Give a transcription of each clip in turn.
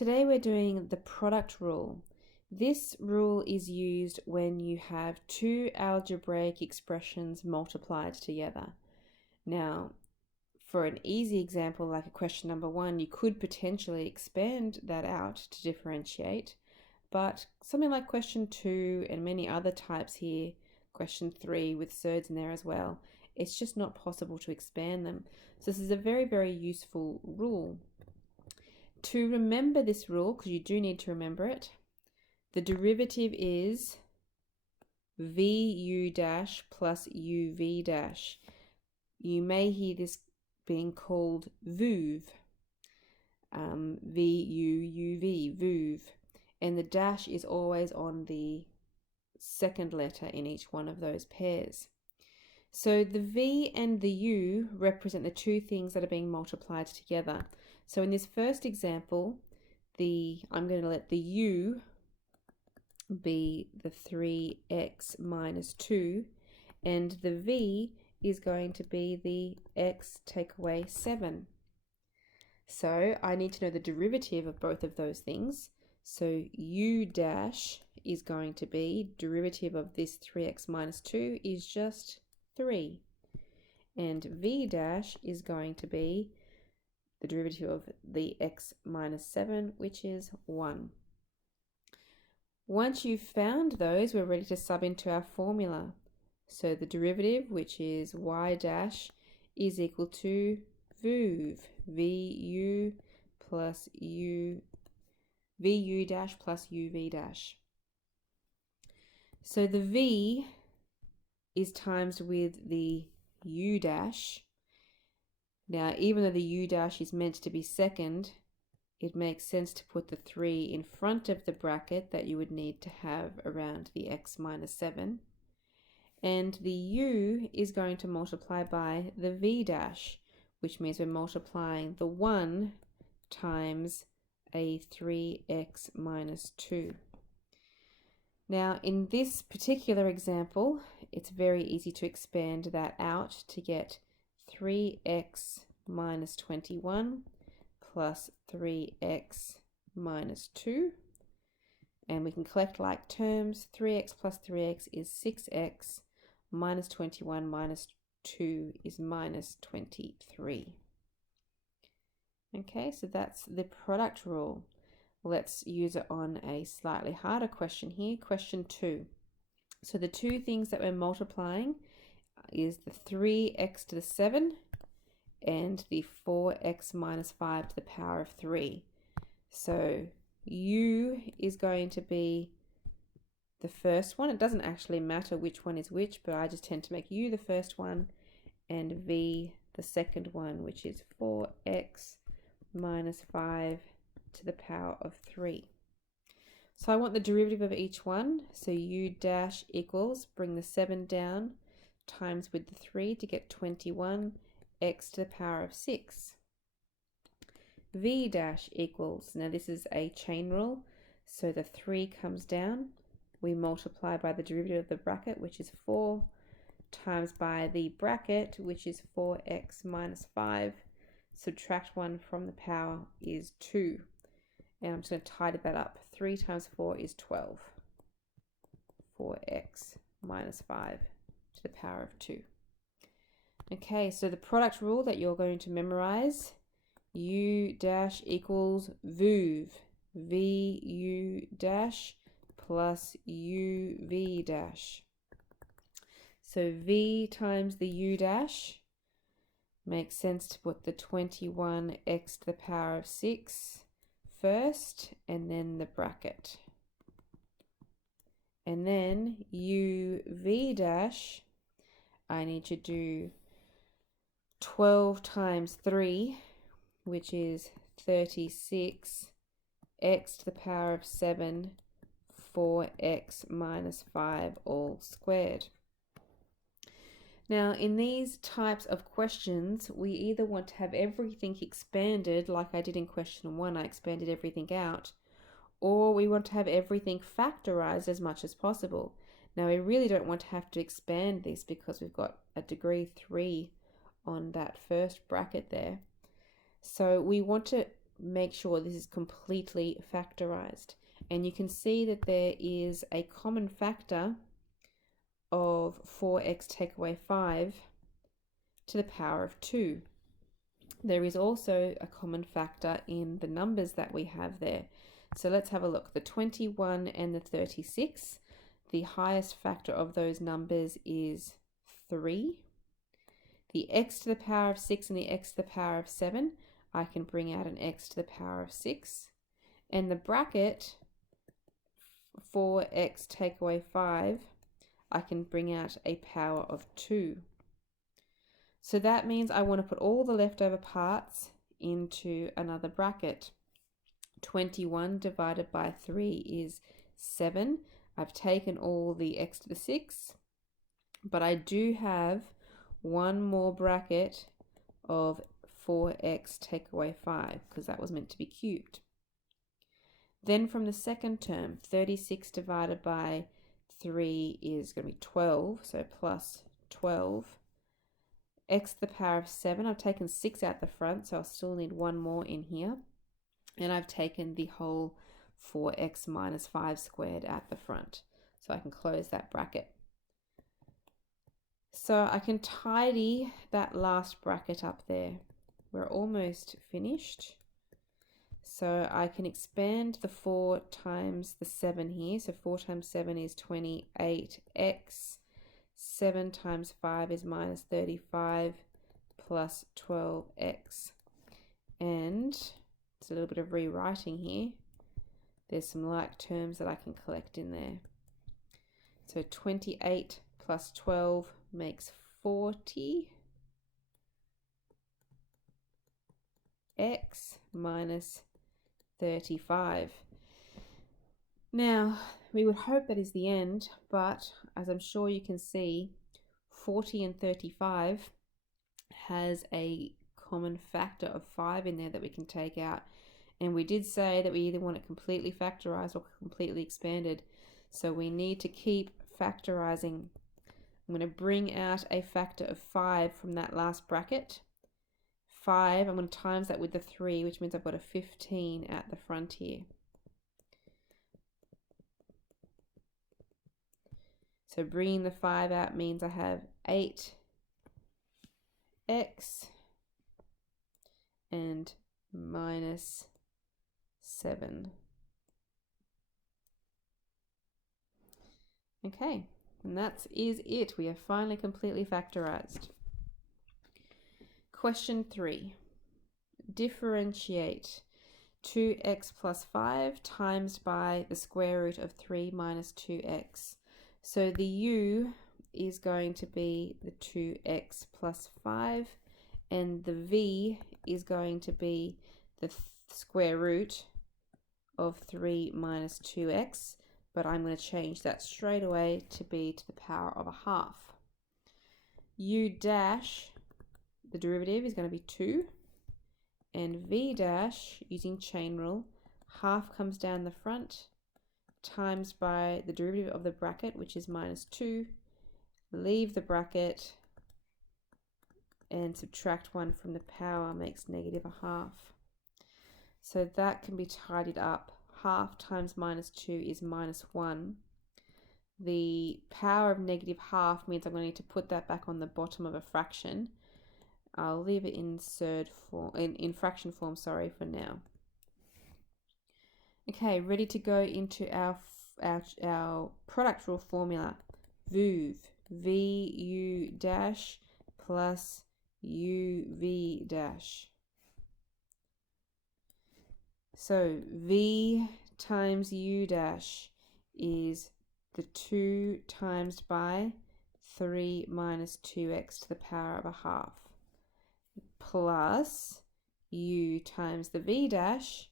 Today we're doing the product rule. This rule is used when you have two algebraic expressions multiplied together. Now, for an easy example like a question number 1, you could potentially expand that out to differentiate, but something like question 2 and many other types here, question 3 with surds in there as well, it's just not possible to expand them. So this is a very, very useful rule. To remember this rule, because you do need to remember it, the derivative is vu dash plus uv dash. You may hear this being called vuv, V-U-U-V, vuv, and the dash is always on the second letter in each one of those pairs. So the v and the u represent the two things that are being multiplied together. So in this first example, I'm going to let the u be the 3x minus 2, and the v is going to be the x take away 7. So I need to know the derivative of both of those things. So u dash is going to be derivative of this 3x minus 2 is just 3. And v dash is going to be the derivative of the x minus 7, which is 1. Once you've found those, we're ready to sub into our formula. So the derivative, which is y dash, is equal to vuv, vu plus vu dash plus uv dash. So the v is times with the u dash. Now, even though the u dash is meant to be second, it makes sense to put the 3 in front of the bracket that you would need to have around the x minus 7. And the u is going to multiply by the v dash, which means we're multiplying the 1 times a 3x minus 2. Now, in this particular example, it's very easy to expand that out to get 3x minus 21 plus 3x minus 2. And we can collect like terms. 3x plus 3x is 6x, minus 21 minus 2 is minus 23. Okay, so that's the product rule. Let's use it on a slightly harder question here, question 2. So the two things that we're multiplying is the 3x to the 7 and the 4x minus 5 to the power of 3. So u is going to be the first one. It doesn't actually matter which one is which, but I just tend to make u the first one and v the second one, which is 4x minus 5 to the power of 3. So I want the derivative of each one. So u dash equals, bring the 7 down, times with the 3 to get 21 x to the power of 6. V dash equals, now this is a chain rule, so the 3 comes down, we multiply by the derivative of the bracket, which is 4, times by the bracket, which is 4x minus 5, subtract 1 from the power is 2. And I'm just going to tidy that up. 3 times 4 is 12. 4x minus 5 to the power of 2. Okay, so the product rule that you're going to memorize, u dash equals vuv, vu dash plus uv dash. So v times the u dash makes sense to put the 21x to the power of 6 first and then the bracket. And then uv dash, I need to do 12 times 3, which is 36, x to the power of 7, 4x minus 5 all squared. Now, in these types of questions, we either want to have everything expanded, like I did in question 1, I expanded everything out, or we want to have everything factorized as much as possible. Now, we really don't want to have to expand this because we've got a degree 3 on that first bracket there. So we want to make sure this is completely factorized. And you can see that there is a common factor of 4x take away 5 to the power of 2. There is also a common factor in the numbers that we have there. So let's have a look. The 21 and the 36, the highest factor of those numbers is 3. The x to the power of 6 and the x to the power of 7, I can bring out an x to the power of 6. And the bracket 4x take away 5, I can bring out a power of 2. So that means I want to put all the leftover parts into another bracket. 21 divided by 3 is 7. I've taken all the x to the 6, but I do have one more bracket of 4x take away 5 because that was meant to be cubed. Then from the second term, 36 divided by 3 is going to be 12, so plus 12. X to the power of 7, I've taken 6 out the front, so I'll still need one more in here. And I've taken the whole 4x minus 5 squared at the front. So I can close that bracket. So I can tidy that last bracket up there. We're almost finished. So I can expand the 4 times the 7 here. So 4 times 7 is 28x. 7 times 5 is minus 35 plus 12x. And it's a little bit of rewriting here. There's some like terms that I can collect in there. So 28 plus 12 makes 40. X minus 35. Now, we would hope that is the end, but as I'm sure you can see, 40 and 35 has a common factor of 5 in there that we can take out. And we did say that we either want it completely factorized or completely expanded. So we need to keep factorizing. I'm going to bring out a factor of 5 from that last bracket. 5, I'm going to times that with the 3, which means I've got a 15 at the front here. So bringing the 5 out means I have 8x and minus 7. Okay, and that is it. We have finally completely factorized. Question 3. Differentiate 2x plus 5 times by the square root of 3 minus 2x. So the u is going to be the 2x plus 5, and the v is going to be the square root of 3 minus 2x, but I'm going to change that straight away to be to the power of a half. U dash, the derivative is going to be 2, and v dash, using chain rule, half comes down the front, times by the derivative of the bracket, which is minus 2, leave the bracket, and subtract 1 from the power makes negative a half. So that can be tidied up. Half times minus 2 is minus 1. The power of negative half means I'm going to need to put that back on the bottom of a fraction. I'll leave it in fraction form, for now. Okay, ready to go into our product rule formula. VUV, VU dash plus UV dash. So V times U dash is the 2 times by 3 minus 2x to the power of a half, plus U times the V dash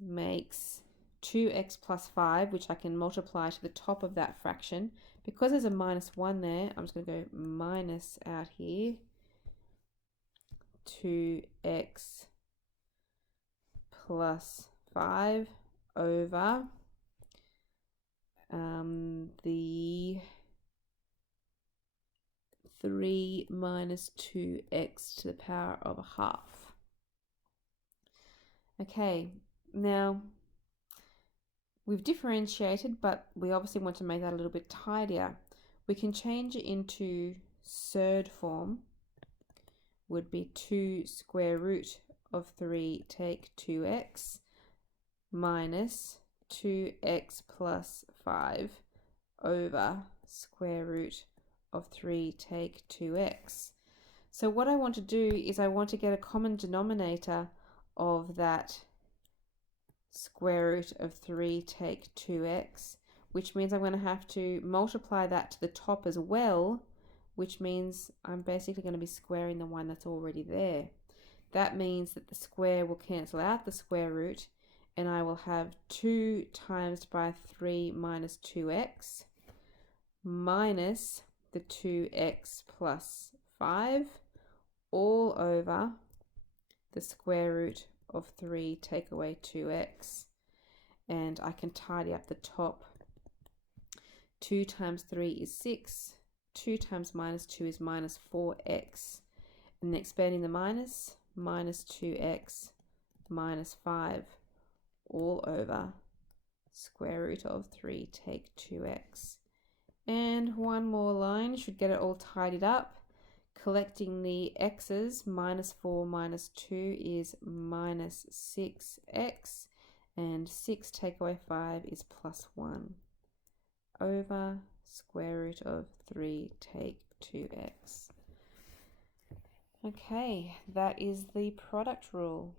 makes 2x plus 5, which I can multiply to the top of that fraction. Because there's a minus 1 there, I'm just going to go minus out here. 2x plus 5 over the 3 minus 2x to the power of a half. Okay, now we've differentiated, but we obviously want to make that a little bit tidier. We can change it into surd form, would be 2 square root of 3 take 2x minus 2x plus 5 over square root of 3 take 2x. So what I want to do is I want to get a common denominator of that square root of 3 take 2x, which means I'm going to have to multiply that to the top as well, which means I'm basically going to be squaring the one that's already there. That means that the square will cancel out the square root, and I will have 2 times by 3 minus 2x minus the 2x plus 5 all over the square root of 3 take away 2x. And I can tidy up the top. 2 times 3 is 6. 2 times minus 2 is minus 4x. And then expanding the minus 2x minus 5 all over square root of 3 take 2x. And one more line should get it all tidied up. Collecting the x's, minus 4 minus 2 is minus 6x, and 6 take away 5 is plus 1 over square root of 3 take 2x. Okay, that is the product rule.